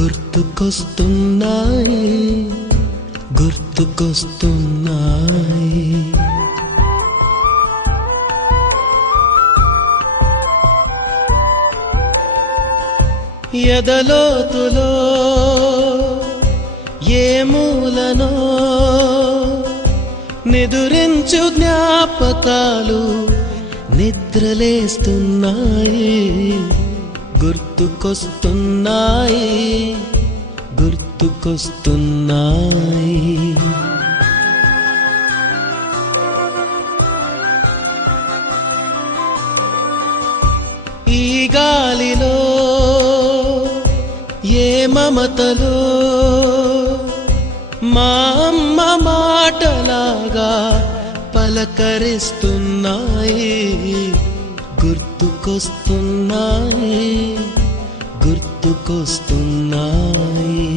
గుర్తుకొస్తున్నాయి గుర్తుకొస్తున్నాయి. ఎదలోతులో ఏ మూలనో నిదురించు జ్ఞాపకాలు నిద్రలేస్తున్నాయి. గుర్తుకొస్తున్నాయి గుర్తుకొస్తున్నాయి. ఈ గాలిలో ఏ మమతలో మా అమ్మ మాటలాగా పలకరిస్తున్నాయి. గుర్తుకొస్తున్నాయి గుర్తుకొస్తున్నాయి.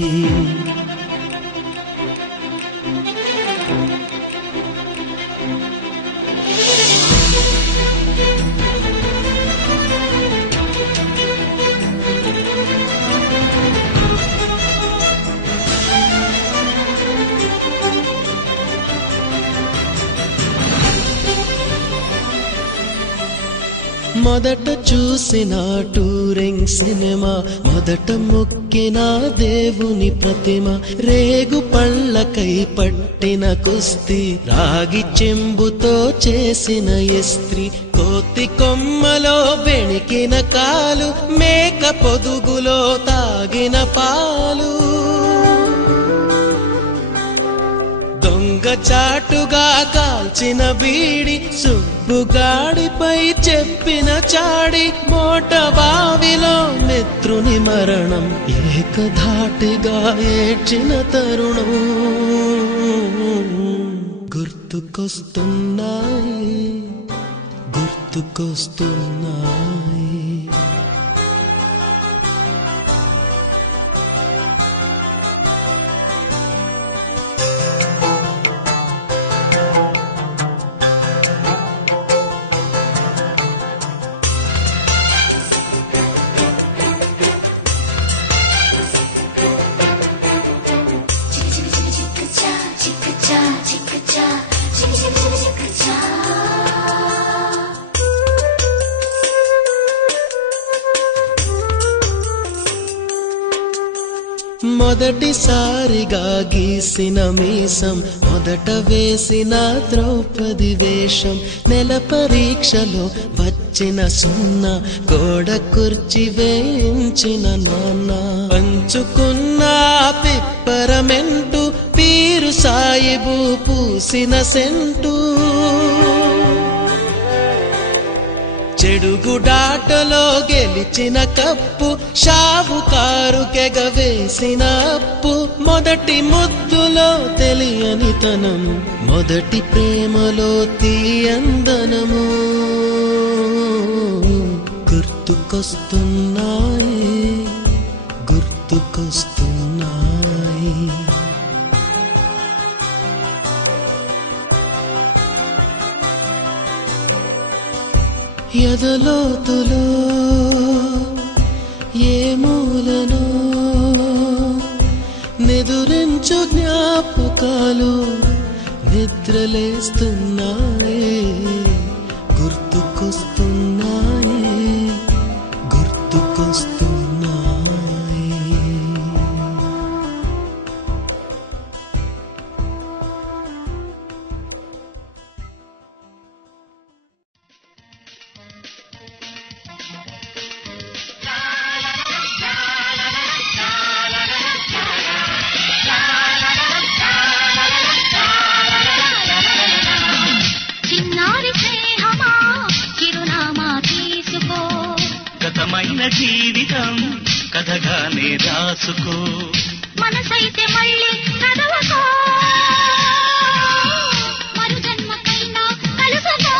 మొదట చూసిన టూరింగ్ సినిమా, మొదట మొక్కిన దేవుని ప్రతిమ, రేగు పళ్ళకై పట్టిన కుస్తీ, రాగి చెంబుతో చేసిన ఇస్త్రీ, కోతి కొమ్మలో బెణికిన కాలు, మేక పొదుగులో తాగిన పాలు, దొంగ చాటుగా కాల్చిన బీడి, సుబ్బుగాడిపై చెప్పిన చాడి, మోట బావిలో మిత్రుని మరణం, ఏకధాటిగా ఏడ్చిన తరుణం. గుర్తుకొస్తున్నాయి గుర్తుకొస్తున్నాయి. మొదటిసారిగా గీసిన మీసం, మొదట వేసిన ద్రౌపది వేషం, నెల పరీక్షలో వచ్చిన సున్నా, గోడ కుర్చీ వేయించిన నాన్న, పంచుకున్న పిప్పరమెంటు, పీరు సాయిబు పూసిన సెంటు, చెడుగుడాటలో గెలిచిన కప్పు, షావుకారు కెగవేసిన అప్పు, మొదటి ముద్దులో తెలియనితనం, మొదటి ప్రేమలో తీయందనము. గుర్తుకొస్తున్నాయి గుర్తుకొస్తున్నాయి. ఎదలోతులో ఏ మూలనో నిదురించు జ్ఞాపకాలు నిద్రలేస్తున్నాయి. గుర్తుకొస్తున్నాయి గుర్తుకొస్తున్నాయి. జీవితం కథగానే రాసుకో, మనసైతే మళ్ళీ కదలకో, మరు జన్మకైనా కలుసుకో.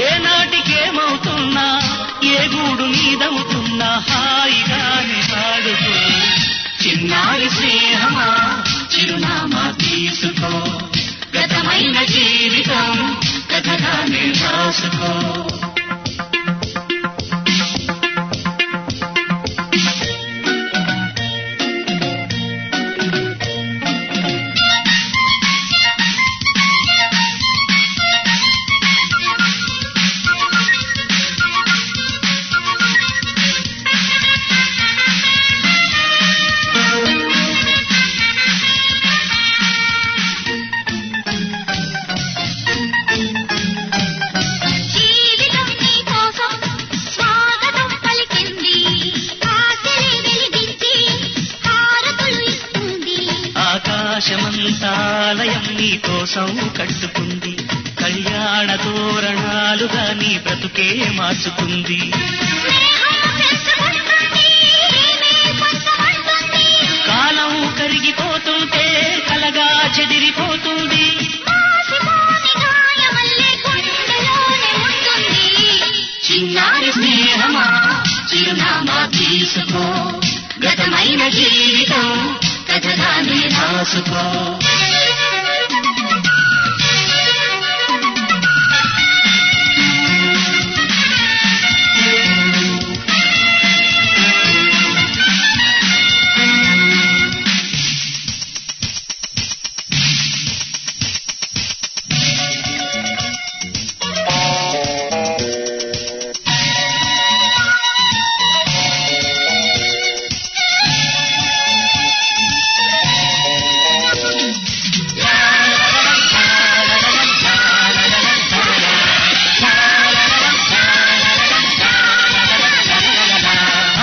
ఏ నాటికేమవుతున్నా, ఏ గూడు మీదవుతున్నా, హాయిగానే పాడుకో. చిన్నారి స్నేహమా చిరునామా తీసుకో, గతమైన జీవితం కథగానే రాసుకో. కోసం కట్టుకుంది కళ్యాణ తోరణాలుగా నీ బ్రతుకే మార్చుకుంది కాలం కరిగిపోతుంటే కలగా చెదిరిపోతుంది చిన్నారి స్నేహమా చిరునామా తీసుకో గతమైన జీవితం కథగానే రాసుకో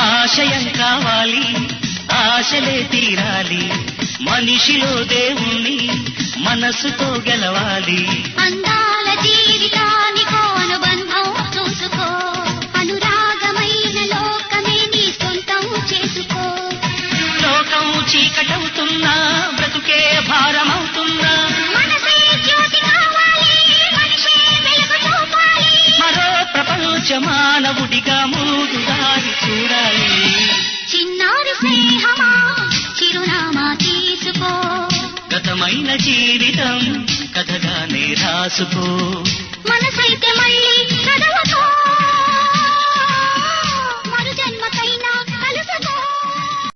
ఆశయం కావాలి ఆశలే తీరాలి మనిషిలో దేవుణ్ణి మనసుతో గెలవాలి అందాల జీవితానికో అనుబంధం చూసుకో అనురాగమైన లోకమే నీ సొంతం చేసుకో లోకం చీకటవుతున్నా బ్రతుకే భారమవుతున్నా మనసే జ్యోతి కావాలి మనిషే వెలుగు చూపాలి మరో ప్రపంచ మానవుడిగా మూడు దారి చూడాలి చిన్నారి స్నేహమా చిరునామా తీసుకో గతమైన జీవితం కథగానే రాసుకో మనసైతే మళ్ళీ చదవకో